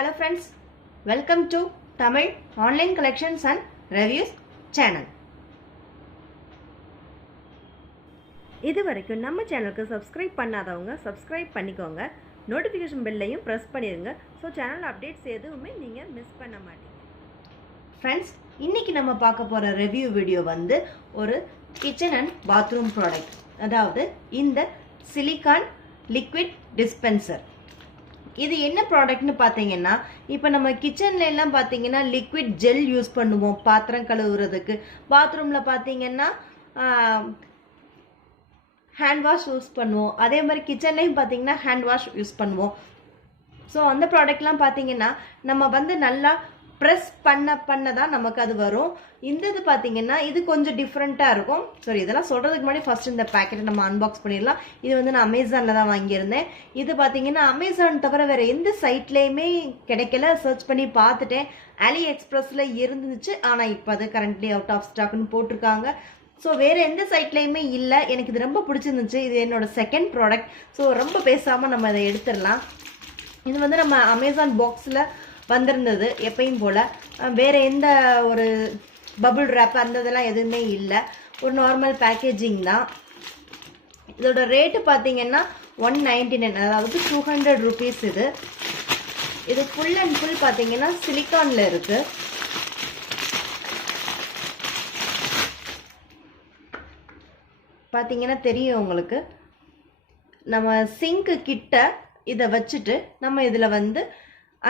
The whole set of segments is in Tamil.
Hello friends, welcome to Tamil Online Collections and Reviews channel. இதுவரைக்கும் நம்ம சேனலுக்கு சப்ஸ்கிரைப் பண்ணாதவங்க சப்ஸ்கிரைப் பண்ணிக்கோங்க. நோட்டிஃபிகேஷன் பெல்லையும் ப்ரெஸ் பண்ணிடுங்க. ஸோ சேனல் அப்டேட்ஸ் எதுவுமே நீங்கள் மிஸ் பண்ண மாட்டீங்க. ஃப்ரெண்ட்ஸ், இன்றைக்கி நம்ம பார்க்க போகிற ரிவ்யூ வீடியோ வந்து ஒரு கிச்சன் அண்ட் பாத்ரூம் ப்ராடக்ட், அதாவது இந்த சிலிக்கான் லிக்விட் டிஸ்பென்சர். இது என்ன ப்ராடக்ட்னு பார்த்தீங்கன்னா, இப்போ நம்ம கிச்சன்ல எல்லாம் பார்த்தீங்கன்னா லிக்விட் ஜெல் யூஸ் பண்ணுவோம் பாத்திரம் கழுவுறதுக்கு. பாத்ரூமில் பார்த்தீங்கன்னா ஹேண்ட் வாஷ் யூஸ் பண்ணுவோம். அதே மாதிரி கிச்சன்லேயும் பார்த்தீங்கன்னா ஹேண்ட் வாஷ் யூஸ் பண்ணுவோம். ஸோ அந்த ப்ராடக்ட்லாம் பார்த்தீங்கன்னா நம்ம வந்து நல்லா ப்ரெஸ் பண்ண தான் நமக்கு அது வரும். இந்த இது பார்த்தீங்கன்னா இது கொஞ்சம் டிஃப்ரெண்ட்டாக இருக்கும். சரி, இதெல்லாம் சொல்கிறதுக்கு முன்னாடி ஃபர்ஸ்ட் இந்த பேக்கெட்டை நம்ம அன்பாக்ஸ் பண்ணிடலாம். இது வந்து நான் அமேசானில் தான் வாங்கியிருந்தேன். இது பார்த்தீங்கன்னா அமேசான் தவிர வேறு எந்த சைட்லேயுமே கிடைக்கல. சர்ச் பண்ணி பார்த்துட்டேன். அலி எக்ஸ்பிரஸில் இருந்துச்சு, ஆனால் இப்போ அது கரண்ட்லி அவுட் ஆஃப் ஸ்டாக்னு போட்டிருக்காங்க. ஸோ வேறு எந்த சைட்லேயுமே இல்லை. எனக்கு இது ரொம்ப பிடிச்சிருந்துச்சு. இது என்னோட செகண்ட் ப்ராடக்ட். ஸோ ரொம்ப பேசாமல் நம்ம இதை எடுத்துடலாம். இது வந்து நம்ம அமேசான் பாக்ஸில் வந்திருந்தது எப்பயும் போல். வேறு எந்த ஒரு பபுள் ரேப் அந்த இதெல்லாம் எதுவுமே இல்லை. ஒரு நார்மல் பேக்கேஜிங் தான். இதோட ரேட்டு பார்த்தீங்கன்னா 199, அதாவது 200 rupees. இது ஃபுல் அண்ட் ஃபுல் பார்த்தீங்கன்னா சிலிக்கானில் இருக்குது. பார்த்தீங்கன்னா தெரியும் உங்களுக்கு. நம்ம சிங்க்கு கிட்ட இதை வச்சுட்டு நம்ம இதில் வந்து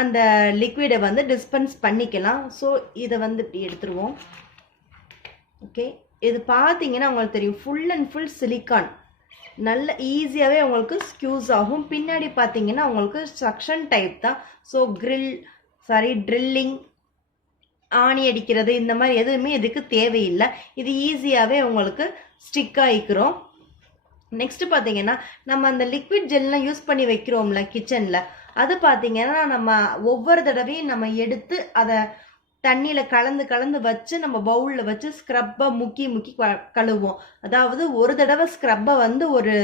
அந்த லிக்விடை வந்து டிஸ்பென்ஸ் பண்ணிக்கலாம். ஸோ இதை வந்து இப்படி எடுத்துருவோம். ஓகே, இது பார்த்தீங்கன்னா உங்களுக்கு தெரியும் ஃபுல் அண்ட் ஃபுல் சிலிக்கான். நல்ல ஈஸியாகவே உங்களுக்கு ஸ்க்யூஸ் ஆகும். பின்னாடி பார்த்தீங்கன்னா உங்களுக்கு சக்ஷன் டைப் தான். ஸோ ட்ரில்லிங், ஆணி அடிக்கிறது இந்த மாதிரி எதுவுமே இதுக்கு தேவையில்லை. இது ஈஸியாகவே உங்களுக்கு ஸ்டிக் ஆகிக்கிறோம். நெக்ஸ்ட் பார்த்தீங்கன்னா நம்ம அந்த லிக்விட் ஜெல்லாம் யூஸ் பண்ணி வைக்கிறோம்ல கிச்சனில், அது பார்த்தீங்கன்னா நம்ம ஒவ்வொரு தடவையும் நம்ம எடுத்து அதை தண்ணியில் கலந்து வச்சு நம்ம பவுலில் வச்சு ஸ்க்ரப்பை முக்கி கழுவோம். அதாவது ஒரு தடவை ஸ்க்ரப்பை வந்து ஒரு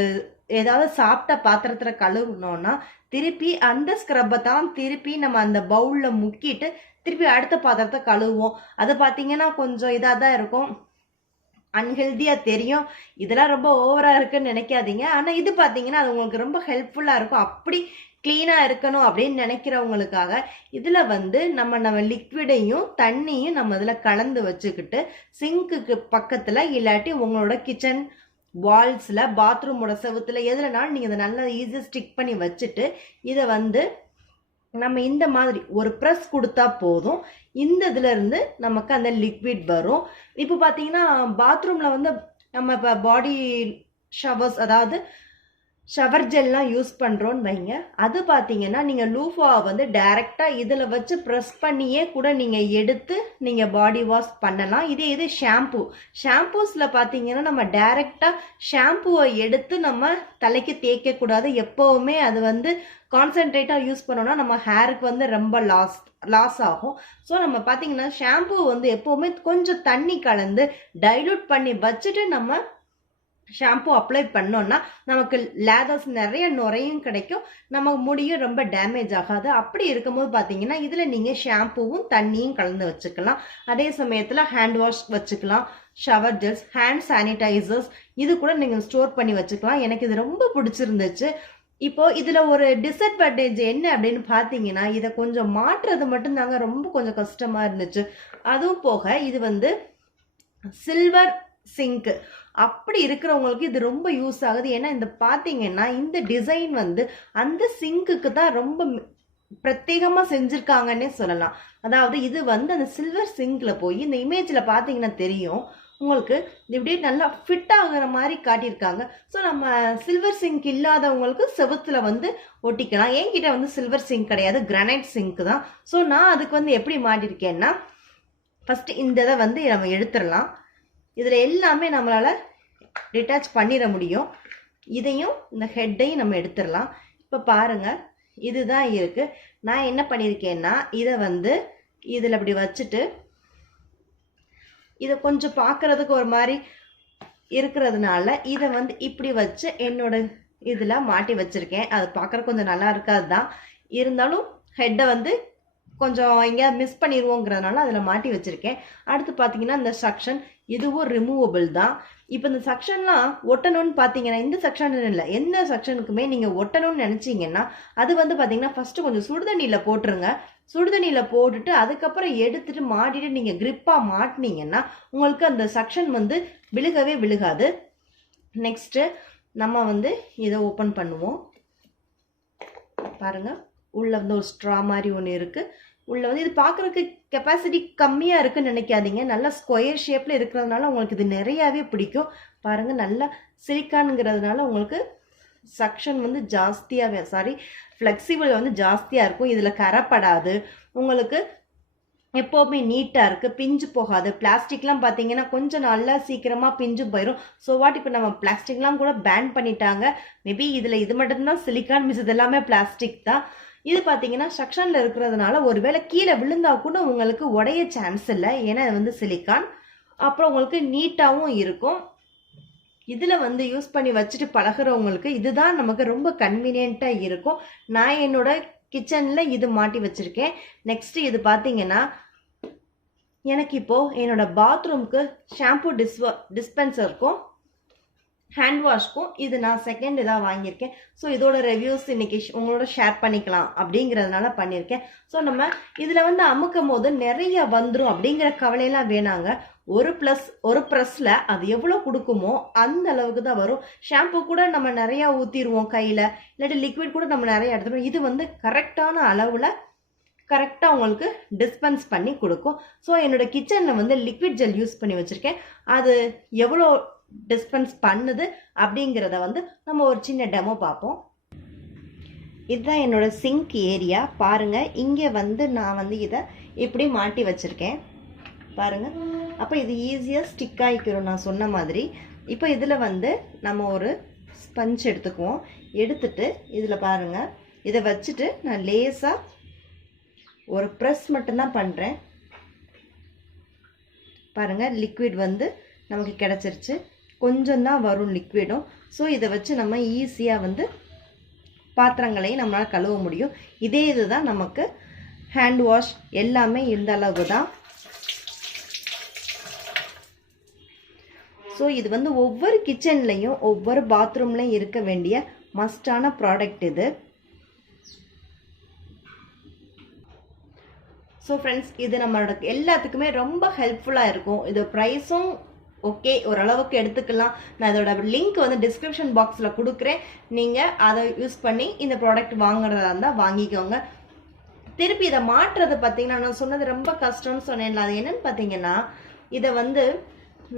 ஏதாவது சாப்பிட்ட பாத்திரத்தில் கழுவுனோன்னா திருப்பி அந்த ஸ்க்ரப்பை தான் திருப்பி நம்ம அந்த பவுலில் முக்கிட்டு திருப்பி அடுத்த பாத்திரத்தை கழுவுவோம். அது பார்த்தீங்கன்னா கொஞ்சம் இதாக தான் இருக்கும், அன்ஹெல்தியாக தெரியும். இதெல்லாம் ரொம்ப ஓவராக இருக்குன்னு நினைக்காதீங்க. ஆனால் இது பார்த்தீங்கன்னா அது உங்களுக்கு ரொம்ப ஹெல்ப்ஃபுல்லாக இருக்கும். அப்படி க்ளீனாக இருக்கணும் அப்படின்னு நினைக்கிறவங்களுக்காக இதில் வந்து நம்ம லிக்விடையும் தண்ணியும் நம்ம இதில் கலந்து வச்சுக்கிட்டு சிங்க்குக்கு பக்கத்தில் இல்லாட்டி உங்களோட கிச்சன் வால்ஸில், பாத்ரூமோட செவுத்தில் எதுலனாலும் நீங்கள் இதை நல்லா ஈஸியாக ஸ்டிக் பண்ணி வச்சுட்டு இதை வந்து நம்ம இந்த மாதிரி ஒரு ப்ரெஸ் கொடுத்தா போதும். இந்த இதுல இருந்து நமக்கு அந்த லிக்விட் வரும். இப்போ பார்த்தீங்கன்னா பாத்ரூமில் வந்து நம்ம இப்போ பாடி ஷவர்ஸ், அதாவது ஷவர் ஜெல்லாம் யூஸ் பண்ணுறோன்னு வைங்க. அது பார்த்தீங்கன்னா நீங்கள் லூஃபாவை வந்து டைரெக்டாக இதில் வச்சு ப்ரெஸ் பண்ணியே கூட நீங்கள் எடுத்து நீங்கள் பாடி வாஷ் பண்ணலாம். இது ஷாம்பூஸில் பார்த்தீங்கன்னா நம்ம டைரெக்டாக ஷாம்புவை எடுத்து நம்ம தலைக்கு தேய்க்கக்கூடாது. எப்போவுமே அது வந்து கான்சென்ட்ரேட்டாக யூஸ் பண்ணோன்னா நம்ம ஹேருக்கு வந்து ரொம்ப லாஸ் ஆகும். ஸோ நம்ம பார்த்தீங்கன்னா ஷாம்பு வந்து எப்போவுமே கொஞ்சம் தண்ணி கலந்து டைலூட் பண்ணி வச்சுட்டு நம்ம ஷாம்பு அப்ளை பண்ணோன்னா நமக்கு லேதர்ஸ் நிறைய நுரையும் கிடைக்கும், நமக்கு முடியும் ரொம்ப டேமேஜ் ஆகாது. அப்படி இருக்கும்போது பார்த்தீங்கன்னா இதில் நீங்கள் ஷாம்புவும் தண்ணியும் கலந்து வச்சுக்கலாம். அதே சமயத்தில் ஹேண்ட் வாஷ் வச்சுக்கலாம், ஷவர் ஜெல்ஸ், ஹேண்ட் சானிடைசர்ஸ் இது கூட நீங்கள் ஸ்டோர் பண்ணி வச்சுக்கலாம். எனக்கு இது ரொம்ப பிடிச்சிருந்துச்சு. இப்போ இதில் ஒரு டிஸ்அட்வான்டேஜ் என்ன அப்படின்னு பார்த்தீங்கன்னா, இதை கொஞ்சம் மாற்றுறது மட்டும்தாங்க ரொம்ப கொஞ்சம் கஷ்டமாக இருந்துச்சு. அதுவும் போக இது வந்து சில்வர் சிங்க் அப்படி இருக்கிறவங்களுக்கு இது ரொம்ப யூஸ் ஆகுது. ஏன்னா இந்த பார்த்தீங்கன்னா இந்த டிசைன் வந்து அந்த சிங்க்குக்கு தான் ரொம்ப பிரத்யேகமாக செஞ்சுருக்காங்கன்னே சொல்லலாம். அதாவது இது வந்து அந்த சில்வர் சிங்கில் போய் இந்த இமேஜில் பார்த்தீங்கன்னா தெரியும் உங்களுக்கு இப்படியே நல்லா ஃபிட் ஆகுற மாதிரி காட்டியிருக்காங்க. ஸோ நம்ம சில்வர் சிங்க் இல்லாதவங்களுக்கு செவுத்துல வந்து ஒட்டிக்கலாம். என்கிட்ட வந்து சில்வர் சிங்க் கிடையாது, கிரானைட் சிங்க் தான். ஸோ நான் அதுக்கு வந்து எப்படி மாட்டிருக்கேன்னா, ஃபஸ்ட்டு இந்த இதை வந்து நம்ம எடுத்துடலாம். இதில் எல்லாமே நம்மளால் டிட்டாச் பண்ணிட முடியும். இதையும் இந்த ஹெட்டையும் நம்ம எடுத்துடலாம். இப்போ பாருங்கள், இதுதான் இருக்குது. நான் என்ன பண்ணியிருக்கேன்னா இதை வந்து இதில் அப்படி வச்சுட்டு இதை கொஞ்சம் பார்க்குறதுக்கு ஒரு மாதிரி இருக்கிறதுனால இதை வந்து இப்படி வச்சு என்னோட இதில் மாட்டி வச்சுருக்கேன். அது பார்க்குற கொஞ்சம் நல்லா இருக்காது தான், இருந்தாலும் ஹெட்டை வந்து கொஞ்சம் எங்கேயாவது மிஸ் பண்ணிடுவோங்கிறதுனால அதில் மாட்டி வச்சுருக்கேன். அடுத்து பார்த்தீங்கன்னா இந்த செக்ஷன் இதுவும் ரிமூவபிள் தான். இப்போ இந்த செக்ஷன்லாம் ஒட்டணும்னு பார்த்தீங்கன்னா இந்த செக்ஷன் இல்லை, எந்த செக்ஷனுக்குமே நீங்கள் ஒட்டணும்னு நினச்சிங்கன்னா அது வந்து பார்த்தீங்கன்னா ஃபஸ்ட்டு கொஞ்சம் சுடுதண்ணியில் போட்டுருங்க. சுடுதண்ணியில் போட்டுட்டு அதுக்கப்புறம் எடுத்துட்டு மாட்டிட்டு நீங்கள் கிரிப்பாக மாட்டினீங்கன்னா உங்களுக்கு அந்த செக்ஷன் வந்து விழுகவே விழுகாது. நெக்ஸ்ட்டு நம்ம வந்து இதை ஓப்பன் பண்ணுவோம். பாருங்கள், உள்ளே வந்து ஒரு ஸ்ட்ரா மாதிரி ஒன்று இருக்குது. உள்ளே வந்து இது பார்க்குறதுக்கு கெப்பாசிட்டி கம்மியாக இருக்குன்னு நினைக்காதீங்க. நல்லா ஸ்கொயர் ஷேப்பில் இருக்கிறதுனால உங்களுக்கு இது நிறையாவே பிடிக்கும். பாருங்கள், நல்லா சிலிக்கானுங்கிறதுனால உங்களுக்கு செக்ஷன் வந்து ஜாஸ்தியாக ஃப்ளெக்சிபிள் வந்து ஜாஸ்தியாக இருக்கும். இதில் கரைப்படாது, உங்களுக்கு எப்போவுமே நீட்டாக இருக்குது, பிஞ்சு போகாது. பிளாஸ்டிக்லாம் பார்த்தீங்கன்னா கொஞ்சம் நல்லா சீக்கிரமாக பிஞ்சு போயிடும். ஸோ வாட் இப்போ நம்ம பிளாஸ்டிக்லாம் கூட பேன் பண்ணிட்டாங்க. மேபி இதில் இது மட்டும்தான் சிலிக்கான், மிஸ் இது எல்லாமே பிளாஸ்டிக் தான். இது பார்த்தீங்கன்னா செக்ஷனில் இருக்கிறதுனால ஒருவேளை கீழே விழுந்தா கூட உங்களுக்கு உடைய சான்ஸ் இல்லை, ஏன்னா இது வந்து சிலிக்கான். அப்புறம் உங்களுக்கு நீட்டாகவும் இருக்கும். இதில் வந்து யூஸ் பண்ணி வச்சுட்டு பழகிறவங்களுக்கு இதுதான் நமக்கு ரொம்ப கன்வீனியண்ட்டாக இருக்கும். நான் என்னோட கிச்சனில் இது மாட்டி வச்சுருக்கேன். நெக்ஸ்ட்டு இது பார்த்தீங்கன்னா எனக்கு இப்போது என்னோட பாத்ரூம்க்கு ஷாம்பு டிஸ்பென்சருக்கும் ஹேண்ட் வாஷ்க்கும் இது நான் செகண்ட் இதாக வாங்கியிருக்கேன். ஸோ இதோட ரிவ்யூஸ் இன்றைக்கி உங்களோட ஷேர் பண்ணிக்கலாம் அப்படிங்கிறதுனால பண்ணியிருக்கேன். ஸோ நம்ம இதில் வந்து அமுக்கும் போது நிறைய வந்துடும் அப்படிங்கிற கவலையெல்லாம் வேணாங்க. ஒரு ப்ரெஸ்ஸில் அது எவ்வளோ கொடுக்குமோ அந்த அளவுக்கு தான் வரும். ஷாம்பு கூட நம்ம நிறையா ஊற்றிடுவோம் கையில், இல்லாட்டி லிக்விட் கூட நம்ம நிறையா எடுத்துடுவோம். இது வந்து கரெக்டான அளவில் கரெக்டாக உங்களுக்கு டிஸ்பென்ஸ் பண்ணி கொடுக்கும். ஸோ என்னோடய கிச்சனில் வந்து லிக்விட் ஜெல் யூஸ் பண்ணி வச்சுருக்கேன். அது எவ்வளோ டிஸ்பென்ஸ் பண்ணுது அப்படிங்கிறத வந்து நம்ம ஒரு சின்ன டெமோ பார்ப்போம். இதுதான் என்னோட சிங்க் ஏரியா. பாருங்கள், இங்கே வந்து நான் வந்து இதை இப்படி மாட்டி வச்சுருக்கேன் பாருங்கள். அப்போ இது ஈஸியாக ஸ்டிக் ஆகிக்கிறோம் நான் சொன்ன மாதிரி. இப்போ இதில் வந்து நம்ம ஒரு ஸ்பஞ்ச் எடுத்துக்குவோம். எடுத்துட்டு இதில் பாருங்கள், இதை வச்சுட்டு நான் லேசாக ஒரு ப்ரெஸ் மட்டும்தான் பண்ணுறேன். பாருங்கள், லிக்விட் வந்து நமக்கு கிடச்சிருச்சு. கொஞ்சம் தான் வரும் லிக்விடும். ஸோ இதை வச்சு நம்ம ஈஸியாக வந்து பாத்திரங்களையும் நம்மளால் கழுவ முடியும். இதே இதுதான் நமக்கு ஹேண்ட் வாஷ் எல்லாமே இந்த அளவு தான். ஸோ இது வந்து ஒவ்வொரு கிச்சன்லேயும் ஒவ்வொரு பாத்ரூம்லையும் இருக்க வேண்டிய மஸ்டான ப்ராடக்ட் இது. ஸோ ஃப்ரெண்ட்ஸ், இது நம்மளோட எல்லாத்துக்குமே ரொம்ப ஹெல்ப்ஃபுல்லாக இருக்கும். இது ப்ரைஸும் ஓகே, ஓரளவுக்கு எடுத்துக்கலாம். நான் இதோட லிங்க் வந்து டிஸ்கிரிப்ஷன் பாக்ஸில் கொடுக்குறேன். நீங்கள் அதை யூஸ் பண்ணி இந்த ப்ராடக்ட் வாங்குறதா இருந்தால் வாங்கிக்கோங்க. திருப்பி இதை மாற்றுறது பார்த்தீங்கன்னா, நான் சொன்னது ரொம்ப கஷ்டம்னு சொன்னேன்ல, அது என்னன்னு பார்த்தீங்கன்னா, இதை வந்து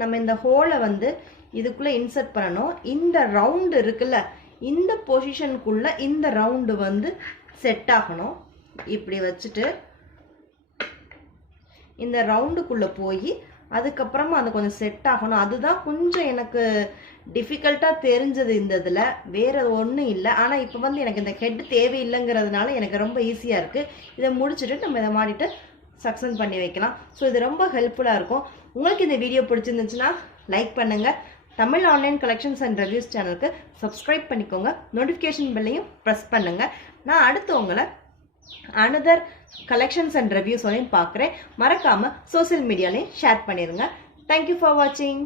நம்ம இந்த ஹோலை வந்து இதுக்குள்ளே இன்சர்ட் பண்ணணும். இந்த ரவுண்டு இருக்குல்ல, இந்த பொசிஷனுக்குள்ளே இந்த ரவுண்டு வந்து செட் ஆகணும். இப்படி வச்சுட்டு இந்த ரவுண்டுக்குள்ளே போய் அதுக்கப்புறமா அது கொஞ்சம் செட் ஆகணும். அதுதான் கொஞ்சம் எனக்கு டிஃபிகல்ட்டாக தெரிஞ்சது இந்த இதில், வேறு ஒன்றும் இல்லை. ஆனால் இப்போ வந்து எனக்கு இந்த ஹெட் தேவையில்லைங்கிறதுனால எனக்கு ரொம்ப ஈஸியாக இருக்குது. இதை முடிச்சுட்டு நம்ம இதை மாட்டிட்டு சக்ஸன் பண்ணி வைக்கலாம். ஸோ இது ரொம்ப ஹெல்ப்ஃபுல்லாக இருக்கும். உங்களுக்கு இந்த வீடியோ பிடிச்சிருந்துச்சுன்னா லைக் பண்ணுங்கள். Tamil online collections and reviews சேனலுக்கு சப்ஸ்கிரைப் பண்ணிக்கோங்க. நோட்டிஃபிகேஷன் பெல்லையும் ப்ரெஸ் பண்ணுங்கள். நான் அடுத்து உங்களை அனதர் கலெக்ஷன்ஸ் அண்ட் ரிவ்யூஸோடையும் பார்க்குறேன். மறக்காமல் சோசியல் மீடியாலையும் ஷேர் பண்ணிடுங்க. தேங்க்யூ ஃபார் வாட்சிங்.